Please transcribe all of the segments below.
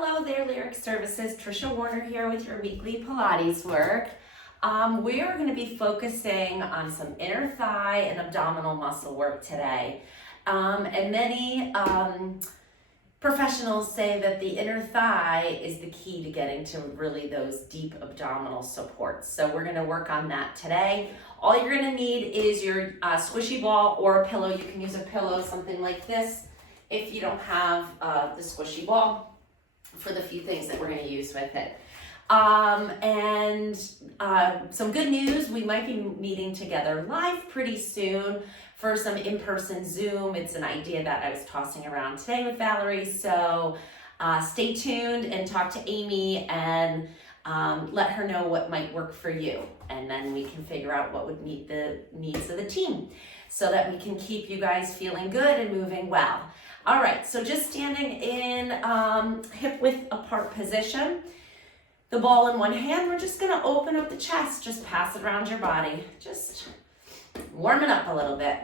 Hello there, Lyric Services. Trisha Warner here with your weekly Pilates work. We are going to be focusing on some inner thigh and abdominal muscle work today. And many professionals say that the inner thigh is the key to getting to really those deep abdominal supports. So we're going to work on that today. All you're going to need is your squishy ball or a pillow. You can use a pillow, something like this, if you don't have the squishy ball, for the few things that we're going to use with it. Some good news, we might be meeting together live pretty soon for some in-person Zoom. It's an idea that I was tossing around today with Valerie, so stay tuned and talk to Amy and let her know what might work for you, and then we can figure out what would meet the needs of the team so that we can keep you guys feeling good and moving well. All right, so just standing in hip width apart position, the ball in one hand, we're just gonna open up the chest, just pass it around your body, just warm it up a little bit.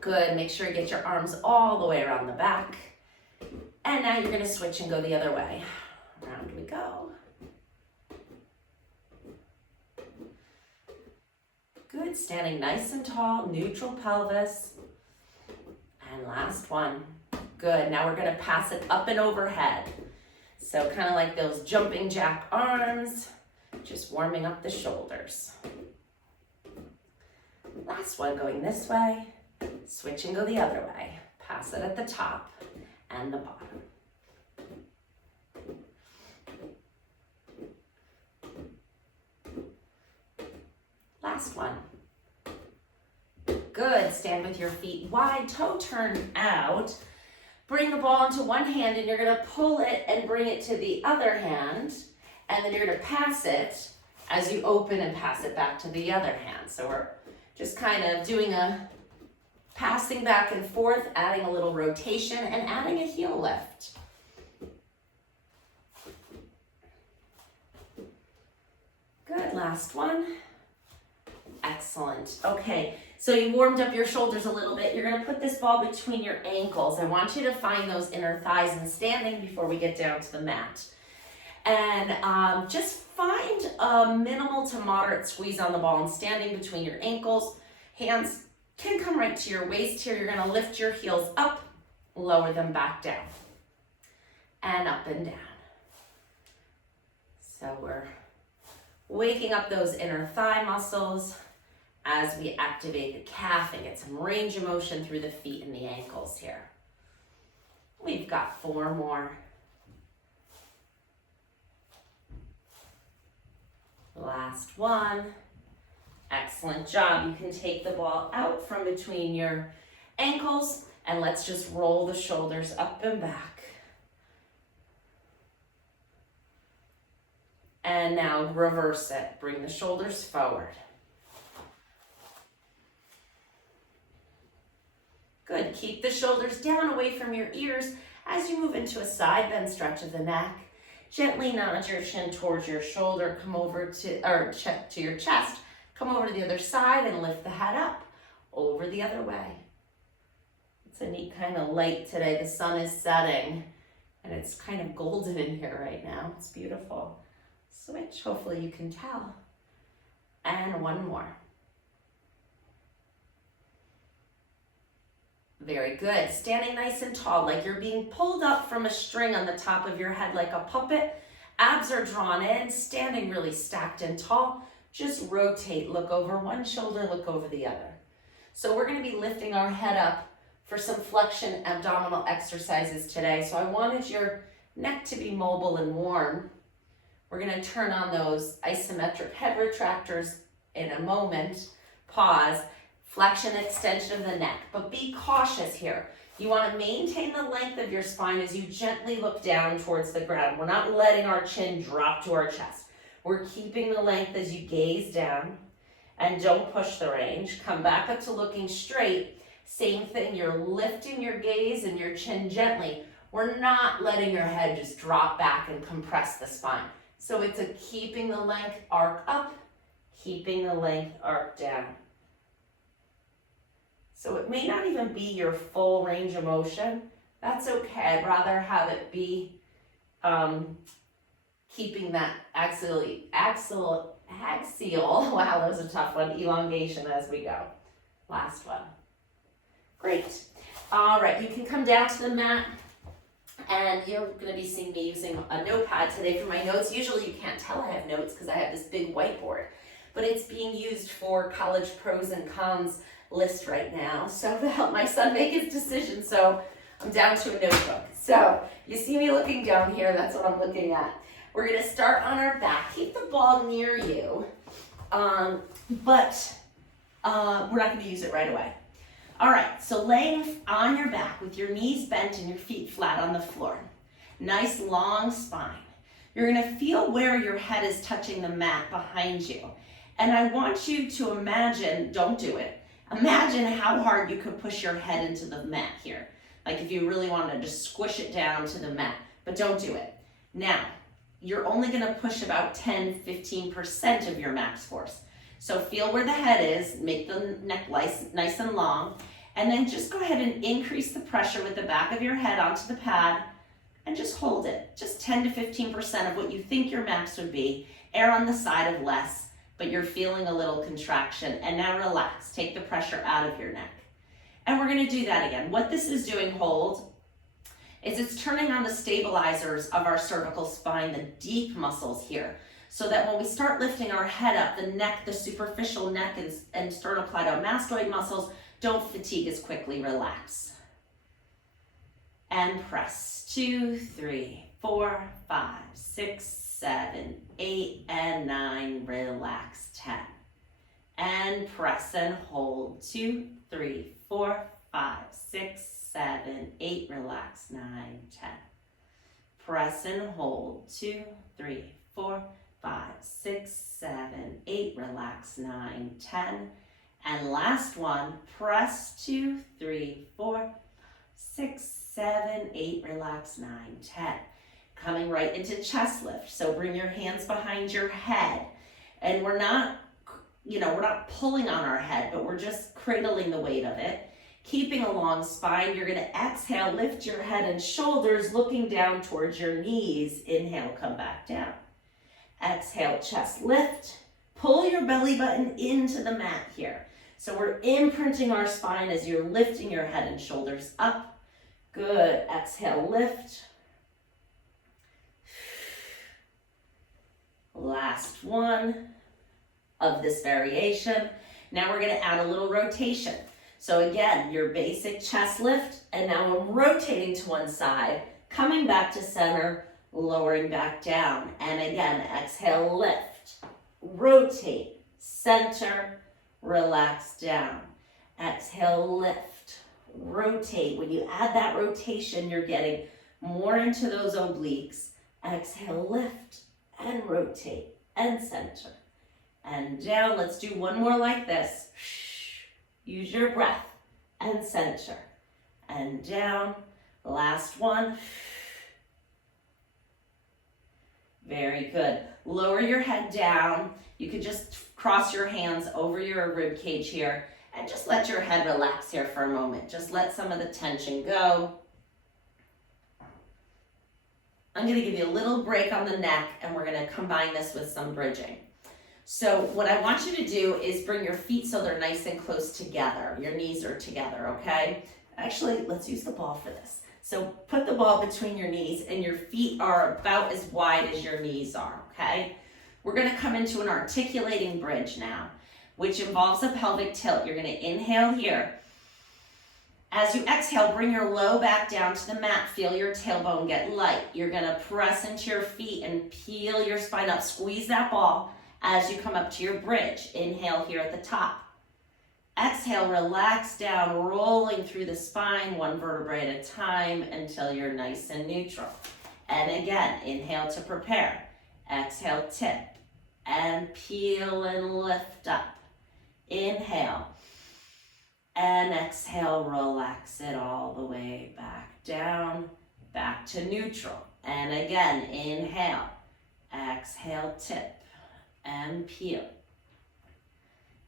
Good, make sure you get your arms all the way around the back. And now you're gonna switch and go the other way. Around we go. Good, standing nice and tall, neutral pelvis. And last one. Good, now we're gonna pass it up and overhead. So kind of like those jumping jack arms, just warming up the shoulders. Last one, going this way, switch and go the other way. Pass it at the top and the bottom. Last one. Good, stand with your feet wide, toe turned out. Bring the ball into one hand and you're gonna pull it and bring it to the other hand, and then you're gonna pass it as you open and pass it back to the other hand. So we're just kind of doing a passing back and forth, adding a little rotation and adding a heel lift. Good, last one. Excellent. Okay, so you warmed up your shoulders a little bit. You're gonna put this ball between your ankles. I want you to find those inner thighs and standing before we get down to the mat. And just find a minimal to moderate squeeze on the ball and standing between your ankles. Hands can come right to your waist here. You're gonna lift your heels up, lower them back down, and up and down. So we're waking up those inner thigh muscles as we activate the calf and get some range of motion through the feet and the ankles here. We've got 4 more. Last one. Excellent job. You can take the ball out from between your ankles and let's just roll the shoulders up and back. And now reverse it. Bring the shoulders forward. Good, keep the shoulders down away from your ears as you move into a side bend stretch of the neck. Gently nod your chin towards your shoulder, come over to your chest, come over to the other side and lift the head up, over the other way. It's a neat kind of light today. The sun is setting and it's kind of golden in here right now. It's beautiful. Switch, hopefully you can tell. And one more. Very good. Standing nice and tall, like you're being pulled up from a string on the top of your head like a puppet. Abs are drawn in, standing really stacked and tall. Just rotate, look over one shoulder, look over the other. So we're going to be lifting our head up for some flexion abdominal exercises today. So I wanted your neck to be mobile and warm. We're going to turn on those isometric head retractors in a moment. Pause. Flexion, extension of the neck, but be cautious here. You want to maintain the length of your spine as you gently look down towards the ground. We're not letting our chin drop to our chest. We're keeping the length as you gaze down, and don't push the range. Come back up to looking straight. Same thing, you're lifting your gaze and your chin gently. We're not letting your head just drop back and compress the spine. So it's a keeping the length arc up, keeping the length arc down. So it may not even be your full range of motion. That's okay. I'd rather have it be keeping that axial, wow, that was a tough one, elongation as we go. Last one. Great. All right, you can come down to the mat, and you're going to be seeing me using a notepad today for my notes. Usually you can't tell I have notes because I have this big whiteboard, but it's being used for college pros and cons list right now, so to help my son make his decision, so I'm down to a notebook. So you see me looking down here, that's what I'm looking at. We're going to start on our back. Keep the ball near you, but we're not going to use it right away. All right, so laying on your back with your knees bent and your feet flat on the floor. Nice long spine. You're going to feel where your head is touching the mat behind you. And I want you to imagine, don't do it, imagine how hard you could push your head into the mat here. Like if you really wanted to squish it down to the mat, but don't do it. Now, you're only going to push about 10-15% of your max force. So feel where the head is, make the neck nice and long, and then just go ahead and increase the pressure with the back of your head onto the pad and just hold it. Just 10-15% of what you think your max would be. Err on the side of less, but you're feeling a little contraction. And now relax, take the pressure out of your neck. And we're gonna do that again. What this is doing, hold, is it's turning on the stabilizers of our cervical spine, the deep muscles here, so that when we start lifting our head up, the neck, the superficial neck and sternocleidomastoid muscles don't fatigue as quickly. Relax. And press. 2, 3, 4, 5, 6, 7, 8, and 9. Relax. 10. And press and hold. 2, 3, 4, 5, 6, 7, 8. Relax. 9, 10. Press and hold. 2, 3, 4, 5, 6, 7, 8. Relax. 9, 10. And last one, press. 2, 3, 4, 6, 7, 8. Relax. 9, 10. Coming right into chest lift. So bring your hands behind your head. And we're not pulling on our head, but we're just cradling the weight of it. Keeping a long spine, you're going to exhale, lift your head and shoulders, looking down towards your knees. Inhale, come back down. Exhale, chest lift. Pull your belly button into the mat here. So we're imprinting our spine as you're lifting your head and shoulders up. Good. Exhale, lift. Last one of this variation. Now we're going to add a little rotation. So again, your basic chest lift, and now I'm rotating to one side, coming back to center, lowering back down. And again, exhale, lift, rotate, center, relax down. Exhale, lift, rotate. When you add that rotation, you're getting more into those obliques. Exhale, lift, and rotate, and center. And down, let's do one more like this. Use your breath, and center. And down, last one. Very good. Lower your head down. You could just cross your hands over your rib cage here and just let your head relax here for a moment. Just let some of the tension go. I'm going to give you a little break on the neck, and we're going to combine this with some bridging. So what I want you to do is bring your feet so they're nice and close together. Your knees are together, okay? Actually, let's use the ball for this. So put the ball between your knees, and your feet are about as wide as your knees are, okay? We're going to come into an articulating bridge now, which involves a pelvic tilt. You're going to inhale here. As you exhale, bring your low back down to the mat. Feel your tailbone get light. You're going to press into your feet and peel your spine up. Squeeze that ball as you come up to your bridge. Inhale here at the top. Exhale, relax down, rolling through the spine, one vertebrae at a time until you're nice and neutral. And again, inhale to prepare. Exhale, tip. And peel and lift up. Inhale. And exhale, relax it all the way back down, back to neutral. And again, inhale. Exhale, tip. And peel.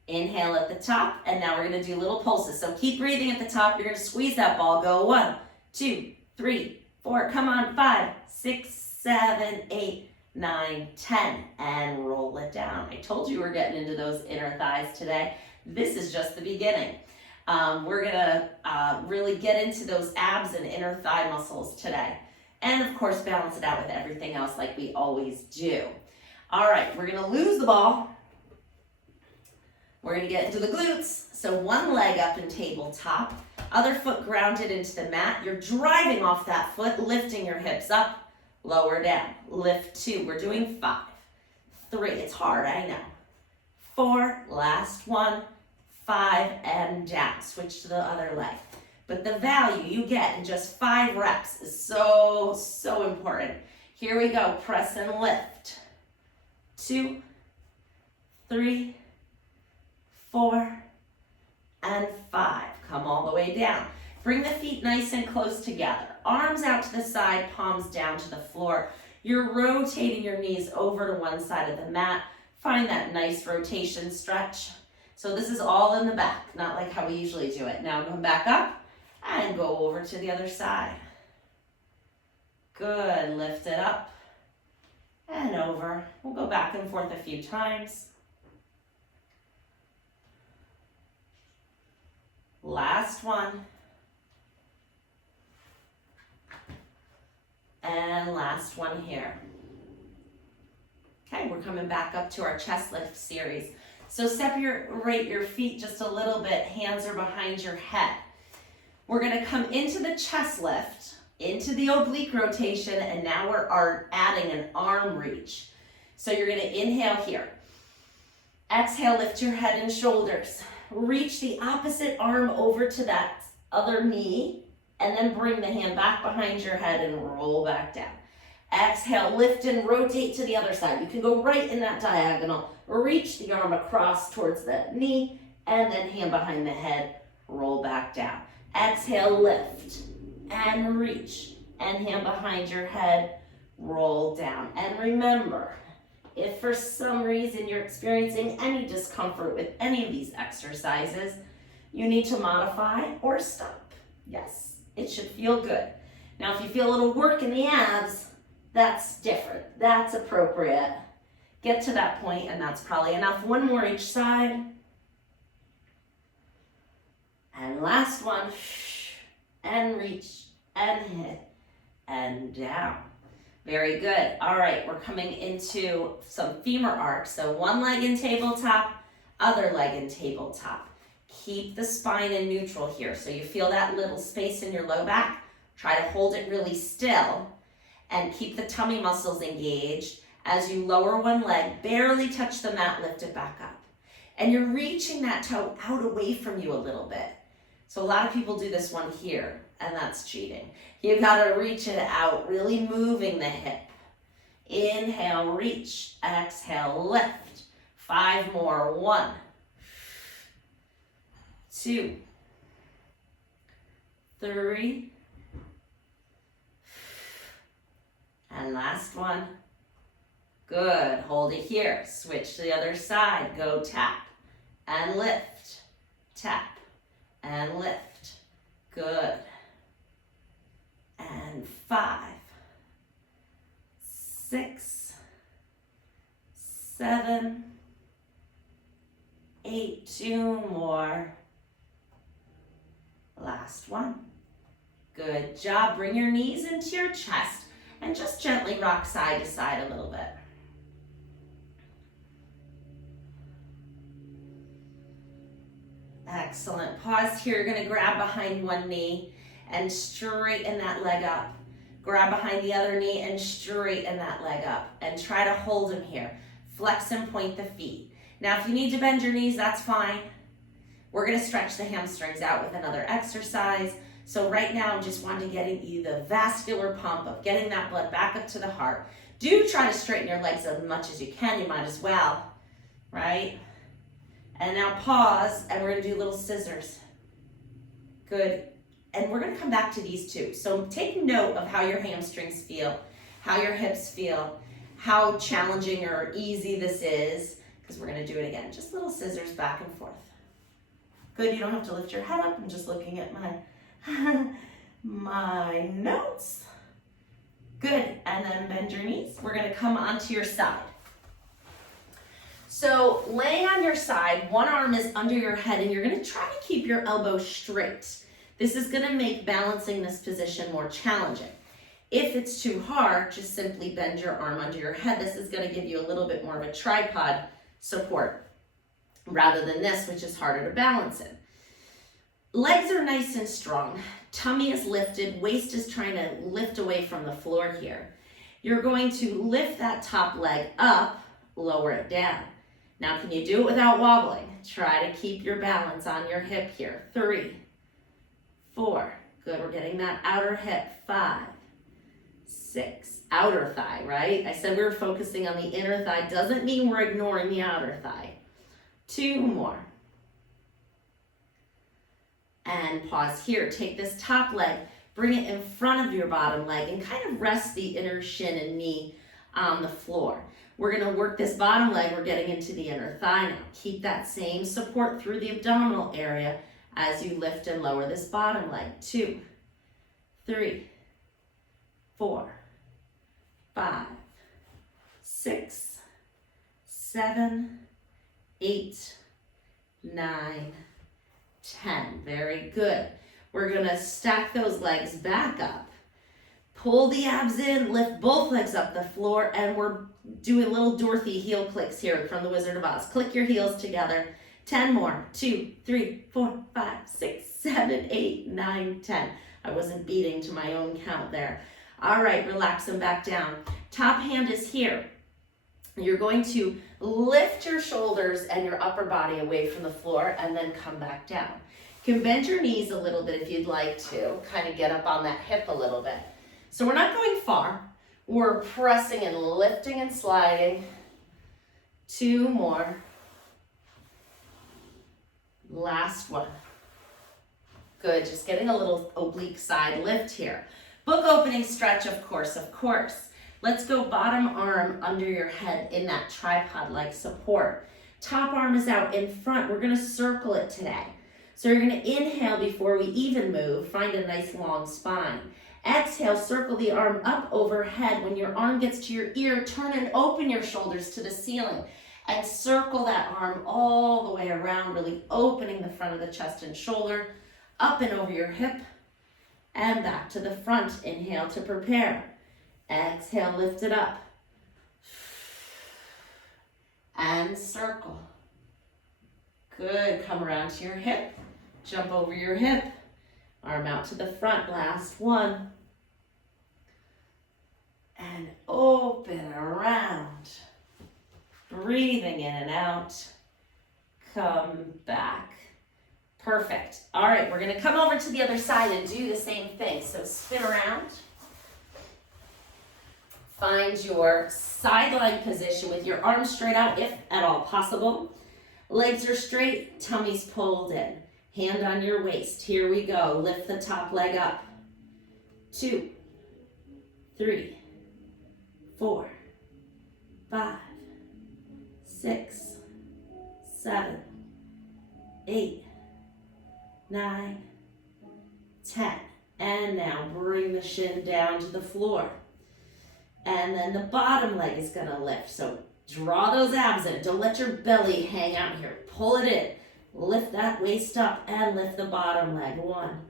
Inhale at the top, and now we're going to do little pulses. So keep breathing at the top. You're going to squeeze that ball. Go 1, 2, 3, 4. Come on, 5, 6, 7, 8, 9, 10, and roll it down. I told you we're getting into those inner thighs today. This is just the beginning. We're gonna really get into those abs and inner thigh muscles today. And of course, balance it out with everything else like we always do. All right, we're gonna lose the ball. We're gonna get into the glutes. So one leg up in tabletop, other foot grounded into the mat. You're driving off that foot, lifting your hips up, lower down. Lift 2, we're doing 5, 3, it's hard, I know. 4, last one, 5, and down. Switch to the other leg. But the value you get in just 5 reps is so, so important. Here we go, press and lift. 2, 3, 4, and 5. Come all the way down. Bring the feet nice and close together. Arms out to the side, palms down to the floor. You're rotating your knees over to one side of the mat. Find that nice rotation stretch. So this is all in the back, not like how we usually do it. Now come back up and go over to the other side. Good, lift it up and over. We'll go back and forth a few times. Last one. And last one here. Okay, we're coming back up to our chest lift series. So separate your feet just a little bit. Hands are behind your head. We're gonna come into the chest lift, into the oblique rotation, and now we're adding an arm reach. So you're gonna inhale here. Exhale, lift your head and shoulders. Reach the opposite arm over to that other knee, and then bring the hand back behind your head and roll back down. Exhale, lift and rotate to the other side. You can go right in that diagonal. Reach the arm across towards that knee, and then hand behind the head, roll back down. Exhale, lift and reach, and hand behind your head, roll down. And remember, if for some reason you're experiencing any discomfort with any of these exercises, you need to modify or stop. Yes, it should feel good. Now, if you feel a little work in the abs, that's different. That's appropriate. Get to that point, and that's probably enough. One more each side. And last one. And reach, and hit, and down. Very good. All right, we're coming into some femur arcs. So one leg in tabletop, other leg in tabletop. Keep the spine in neutral here. So you feel that little space in your low back. Try to hold it really still and keep the tummy muscles engaged. As you lower one leg, barely touch the mat, lift it back up. And you're reaching that toe out away from you a little bit. So a lot of people do this one here, and that's cheating. You've got to reach it out, really moving the hip. Inhale, reach. Exhale, lift. 5 more. 1, 2, 3, and last one. Good, hold it here. Switch to the other side. Go tap and lift, tap and lift. Good. And 5, 6, 7, 8, 2 more. Last one. Good job. Bring your knees into your chest and just gently rock side to side a little bit. Excellent. Pause here. You're going to grab behind one knee and straighten that leg up. Grab behind the other knee and straighten that leg up. And try to hold them here. Flex and point the feet. Now, if you need to bend your knees, that's fine. We're going to stretch the hamstrings out with another exercise. So right now, I'm just wanting to get you the vascular pump of getting that blood back up to the heart. Do try to straighten your legs as much as you can. You might as well, right? And now pause, and we're going to do little scissors. Good. And we're going to come back to these two. So take note of how your hamstrings feel, how your hips feel, how challenging or easy this is, because we're going to do it again. Just little scissors back and forth. Good. You don't have to lift your head up. I'm just looking at my notes. Good. And and then bend your knees. We're gonna come onto your side. So laying on your side, one arm is under your head, and you're gonna try to keep your elbow straight. This is gonna make balancing this position more challenging. If it's too hard, just simply bend your arm under your head. This is gonna give you a little bit more of a tripod support rather than this, which is harder to balance in. Legs are nice and strong. Tummy is lifted, waist is trying to lift away from the floor here. You're going to lift that top leg up, lower it down. Now, can you do it without wobbling? Try to keep your balance on your hip here. 3, 4, good, we're getting that outer hip. 5, 6, outer thigh, right? I said we were focusing on the inner thigh, doesn't mean we're ignoring the outer thigh. 2 more. And pause here. Take this top leg, bring it in front of your bottom leg, and kind of rest the inner shin and knee on the floor. We're gonna work this bottom leg, we're getting into the inner thigh now. Keep that same support through the abdominal area as you lift and lower this bottom leg. 2, 3, 4, 5, 6, 7, 8, 9, 10. Very good. We're gonna stack those legs back up. Pull the abs in, lift both legs up the floor, and we're doing little Dorothy heel clicks here from the Wizard of Oz. Click your heels together. 10 more. 2, 3, 4, 5, 6, 7, 8, 9, 10. I wasn't beating to my own count there. All right, relax them back down. Top hand is here. You're going to lift your shoulders and your upper body away from the floor and then come back down. You can bend your knees a little bit if you'd like to, kind of get up on that hip a little bit. So we're not going far. We're pressing and lifting and sliding. 2 more. Last one. Good, just getting a little oblique side lift here. Book opening stretch, of course. Let's go bottom arm under your head in that tripod-like support. Top arm is out in front. We're gonna circle it today. So you're gonna inhale before we even move. Find a nice long spine. Exhale, circle the arm up overhead. When your arm gets to your ear, turn and open your shoulders to the ceiling and circle that arm all the way around, really opening the front of the chest and shoulder, up and over your hip, and back to the front. Inhale to prepare. Exhale, lift it up. And circle. Good, come around to your hip. Jump over your hip. Arm out to the front, last one. And open around. Breathing in and out. Come back. Perfect. All right, we're gonna come over to the other side and do the same thing. So spin around. Find your sideline position with your arms straight out, if at all possible. Legs are straight, tummy's pulled in. Hand on your waist. Here we go. Lift the top leg up. 2, 3, 4, 5, 6, 7, 8, 9, 10. And now bring the shin down to the floor. And then the bottom leg is gonna lift. So draw those abs in. Don't let your belly hang out here. Pull it in. Lift that waist up and lift the bottom leg. 1,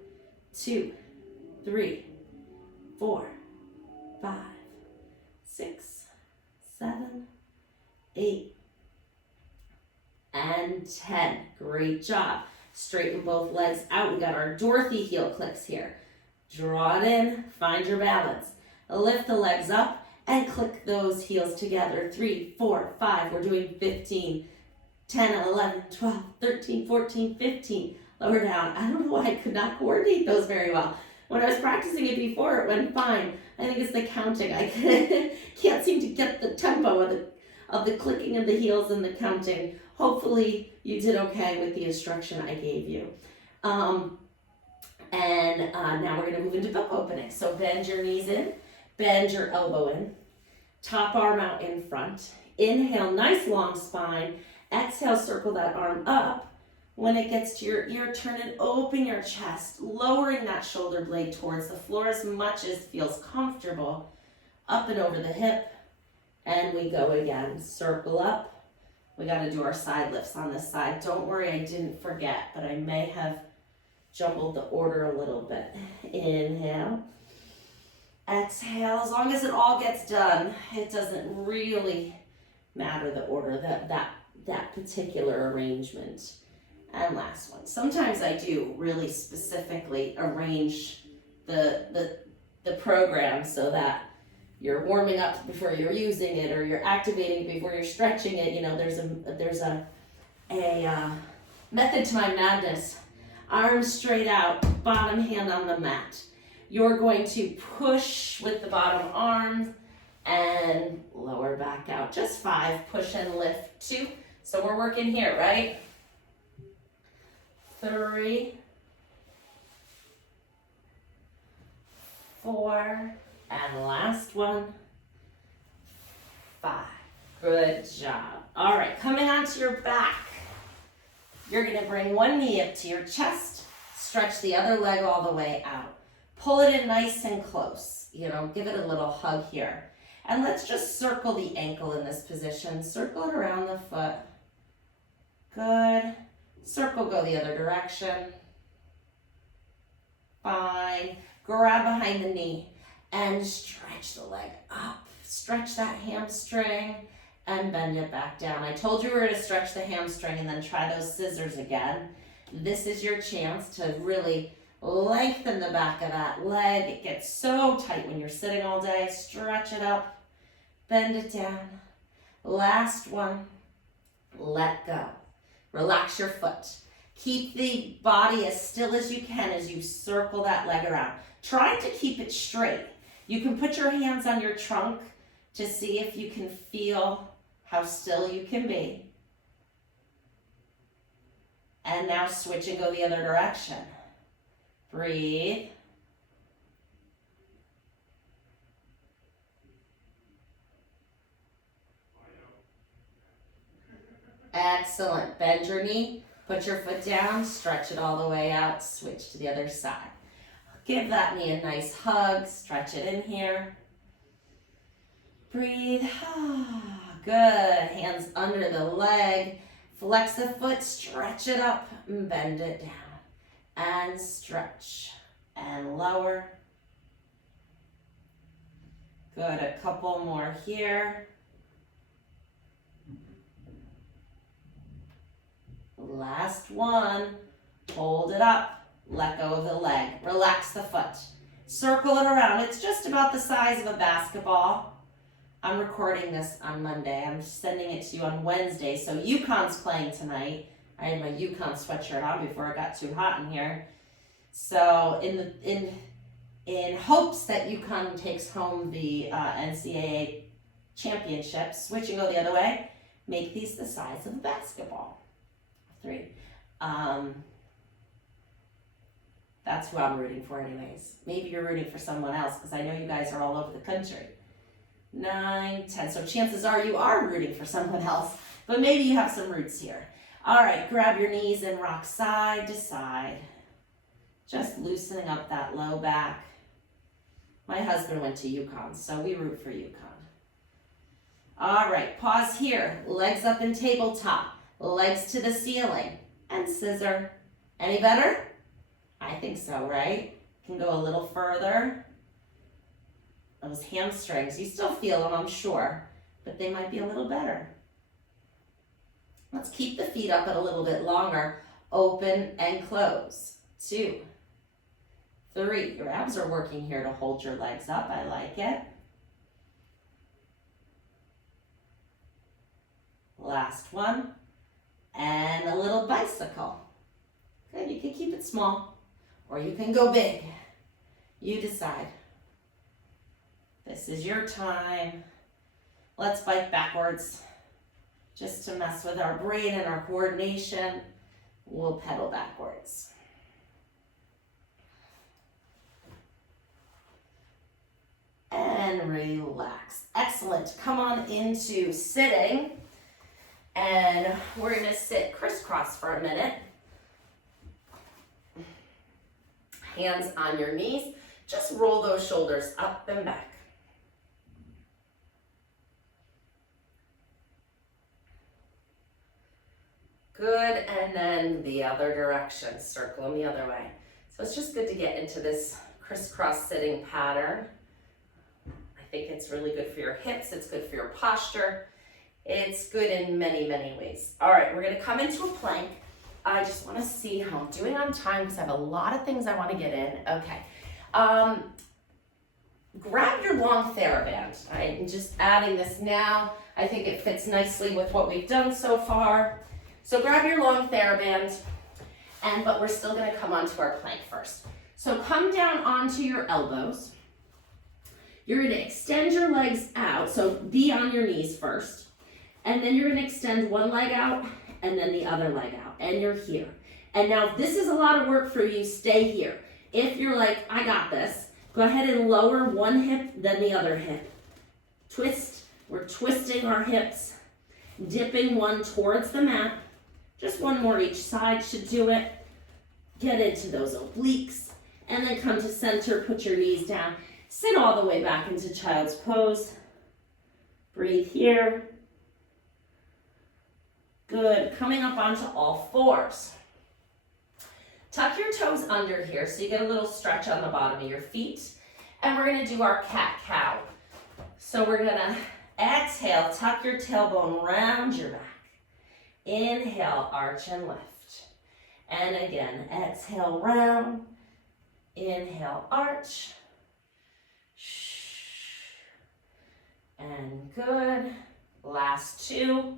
2, 3, 4, 5, 6, 7, 8, and 10. Great job. Straighten both legs out. We got our Dorothy heel clicks here. Draw it in, find your balance. Lift the legs up and click those heels together. 3, 4, 5. We're doing 15, 10, 11, 12, 13, 14, 15. Lower down. I don't know why I could not coordinate those very well. When I was practicing it before, it went fine. I think it's the counting. I can't seem to get the tempo of the clicking of the heels and the counting. Hopefully you did okay with the instruction I gave you. Now we're gonna move into book opening. So bend your knees in, bend your elbow in, top arm out in front. Inhale, nice long spine. Exhale, circle that arm up. When it gets to your ear, turn and open your chest, lowering that shoulder blade towards the floor as much as feels comfortable. up and over the hip, and we go again. Circle up. We got to do our side lifts on this side. Don't worry, I didn't forget, but I may have jumbled the order a little bit. Inhale. Exhale. As long as it all gets done, it doesn't really matter the order, that particular arrangement. And last one. Sometimes I do really specifically arrange the program so that you're warming up before you're using it, or you're activating before you're stretching it. You know, there's a method to my madness. Arms straight out, bottom hand on the mat. You're going to push with the bottom arm and lower back out. Just 5, push and lift, 2. So we're working here, right? 3, 4, and last one, 5. Good job. All right, coming onto your back. You're gonna bring one knee up to your chest, stretch the other leg all the way out. Pull it in nice and close, you know, give it a little hug here. And let's just circle the ankle in this position. Circle it around the foot. Good. Circle, go the other direction. Fine. Grab behind the knee and stretch the leg up. Stretch that hamstring and bend it back down. I told you we were going to stretch the hamstring and then try those scissors again. This is your chance to really lengthen the back of that leg. It gets so tight when you're sitting all day. Stretch it up, bend it down. Last one, let go. Relax your foot. Keep the body as still as you can as you circle that leg around. Try to keep it straight. You can put your hands on your trunk to see if you can feel how still you can be. And now switch and go the other direction. Breathe. Excellent. Bend your knee, put your foot down, stretch it all the way out, switch to the other side. Give that knee a nice hug, stretch it in here. Breathe. Good. Hands under the leg. Flex the foot, stretch it up, and bend it down. And stretch and lower. Good. A couple more here. Last one. Hold it up. Let go of the leg. Relax the foot. Circle it around. It's just about the size of a basketball. I'm recording this on Monday. I'm sending it to you on Wednesday. So UConn's playing tonight. I had my UConn sweatshirt on before it got too hot in here. So in hopes that UConn takes home the NCAA championship, switch and go the other way, make these the size of a basketball. 3. That's who I'm rooting for anyways. Maybe you're rooting for someone else because I know you guys are all over the country. 9, 10. So chances are you are rooting for someone else, but maybe you have some roots here. All right, grab your knees and rock side to side. Just loosening up that low back. My husband went to UConn, so we root for UConn. All right, pause here. Legs up in tabletop. Legs to the ceiling. And scissor. Any better? I think so, right? Can go a little further. Those hamstrings, you still feel them, I'm sure, but they might be a little better. Let's keep the feet up a little bit longer. Open and close. 2, 3. Your abs are working here to hold your legs up. I like it. Last one. And a little bicycle. Good, you can keep it small or you can go big. You decide. This is your time. Let's bike backwards. Just to mess with our brain and our coordination, we'll pedal backwards. And relax. Excellent. Come on into sitting. And we're going to sit crisscross for a minute. Hands on your knees. Just roll those shoulders up and back. Good, and then the other direction, circle them the other way. So it's just good to get into this crisscross sitting pattern. I think it's really good for your hips, it's good for your posture. It's good in many, many ways. All right, we're gonna come into a plank. I just wanna see how I'm doing on time because I have a lot of things I wanna get in. Okay. Grab your long TheraBand. I'm just adding this now. I think it fits nicely with what we've done so far. So grab your long TheraBand, but we're still gonna come onto our plank first. So come down onto your elbows. You're gonna extend your legs out, so be on your knees first. And then you're gonna extend one leg out and then the other leg out, and you're here. And now if this is a lot of work for you, stay here. If you're like, I got this, go ahead and lower one hip, then the other hip. Twist, we're twisting our hips, dipping one towards the mat. Just one more each side should do it. Get into those obliques, and then come to center, put your knees down. Sit all the way back into child's pose. Breathe here. Good, coming up onto all fours. Tuck your toes under here so you get a little stretch on the bottom of your feet. And we're gonna do our cat-cow. So we're gonna exhale, tuck your tailbone round your back. Inhale, arch and lift. And again, exhale, round. Inhale, arch. And good. Last two.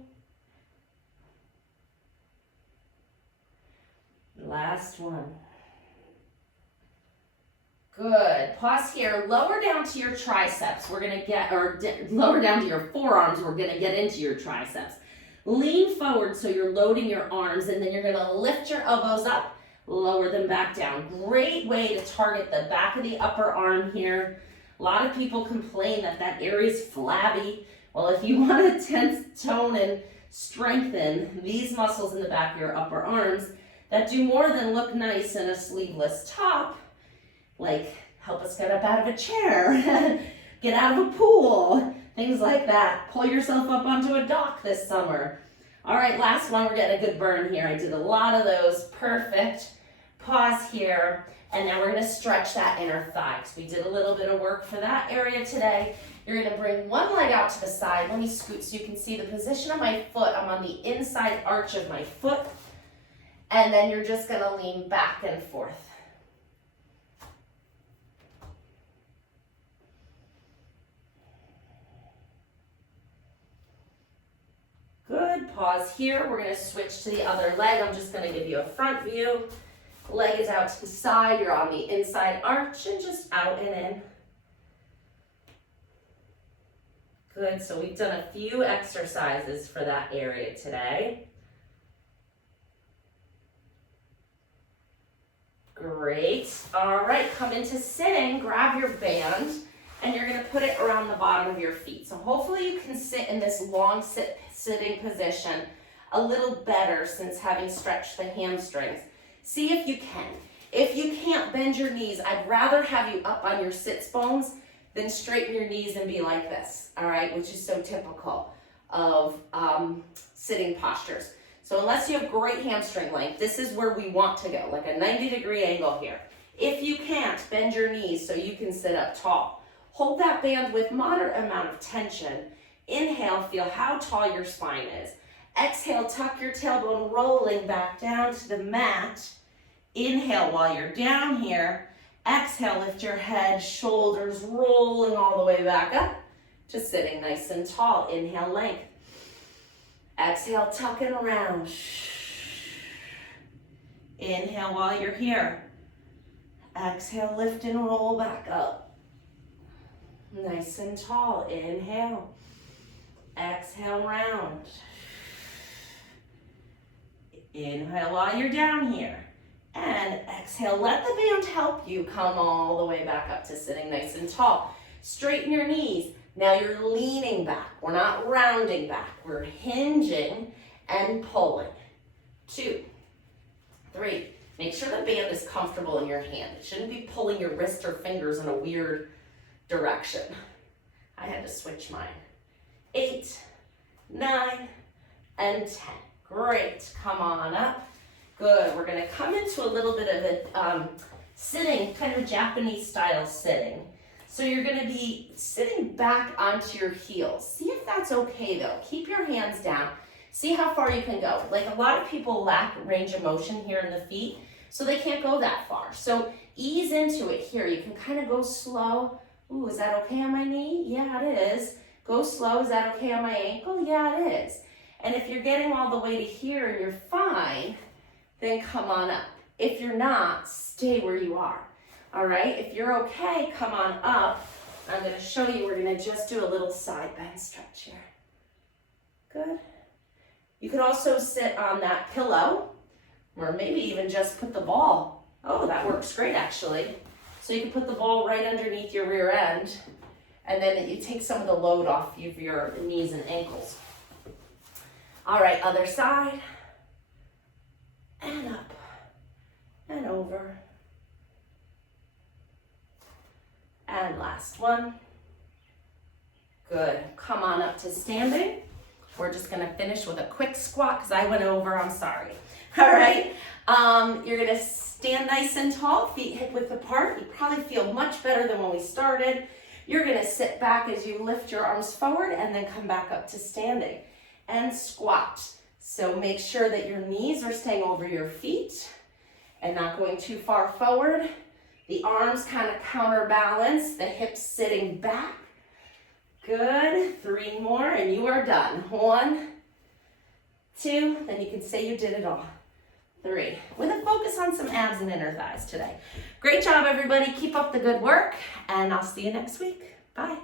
Last one. Good. Pause here. Lower down to your triceps. We're going to get, lower down to your forearms. We're going to get into your triceps. Lean forward so you're loading your arms, and then you're going to lift your elbows up, lower them back down. Great way to target the back of the upper arm here. A lot of people complain that that area is flabby. Well, if you want to tense, tone, and strengthen these muscles in the back of your upper arms that do more than look nice in a sleeveless top, like help us get up out of a chair, get out of a pool, things like that. Pull yourself up onto a dock this summer. All right, last one, we're getting a good burn here. I did a lot of those, perfect. Pause here, and now we're gonna stretch that inner thigh. We did a little bit of work for that area today. You're gonna bring one leg out to the side. Let me scoot so you can see the position of my foot. I'm on the inside arch of my foot, and then you're just gonna lean back and forth. Good, pause here. We're gonna switch to the other leg. I'm just gonna give you a front view. Leg is out to the side, you're on the inside arch, and just out and in. Good, so we've done a few exercises for that area today. Great, all right, come into sitting, grab your band, and you're gonna put it around the bottom of your feet. So hopefully you can sit in this long sitting position a little better since having stretched the hamstrings. See if you can. If you can't bend your knees, I'd rather have you up on your sits bones than straighten your knees and be like this, all right, which is so typical of sitting postures. So unless you have great hamstring length, this is where we want to go, like a 90-degree angle here. If you can't, bend your knees so you can sit up tall. Hold that band with moderate amount of tension. Inhale, feel how tall your spine is. Exhale, tuck your tailbone rolling back down to the mat. Inhale while you're down here. Exhale, lift your head, shoulders rolling all the way back up to sitting nice and tall. Inhale, length. Exhale, tuck and around. Inhale while you're here. Exhale, lift and roll back up. Nice and tall. Inhale. Exhale, round. Inhale while you're down here. And exhale, let the band help you come all the way back up to sitting nice and tall. Straighten your knees. Now you're leaning back. We're not rounding back. We're hinging and pulling. 2, 3. Make sure the band is comfortable in your hand. It shouldn't be pulling your wrist or fingers in a weird direction. I had to switch mine. 8, 9, and 10. Great, come on up. Good, we're gonna come into a little bit of a sitting, kind of Japanese style sitting. So you're gonna be sitting back onto your heels. See if that's okay though. Keep your hands down. See how far you can go. Like a lot of people lack range of motion here in the feet, so they can't go that far. So ease into it here. You can kind of go slow. Ooh, is that okay on my knee? Yeah, it is. Go slow. Is that okay on my ankle? Yeah, it is. And if you're getting all the way to here and you're fine, then come on up. If you're not, stay where you are. All right, if you're okay, come on up. I'm gonna show you, we're gonna just do a little side bend stretch here. Good. You could also sit on that pillow, or maybe even just put the ball. Oh, that works great actually. So you can put the ball right underneath your rear end, and then you take some of the load off of your knees and ankles. All right, other side. And up, and over. And last one. Good. Come on up to standing. We're just gonna finish with a quick squat because I went over, I'm sorry. All right. You're gonna stand nice and tall, feet hip width apart. You probably feel much better than when we started. You're gonna sit back as you lift your arms forward and then come back up to standing and squat. So make sure that your knees are staying over your feet and not going too far forward. The arms kind of counterbalance, the hips sitting back. Good, 3 more and you are done. 1, 2, then you can say you did it all. 3, with a focus on some abs and inner thighs today. Great job everybody, keep up the good work and I'll see you next week. Bye.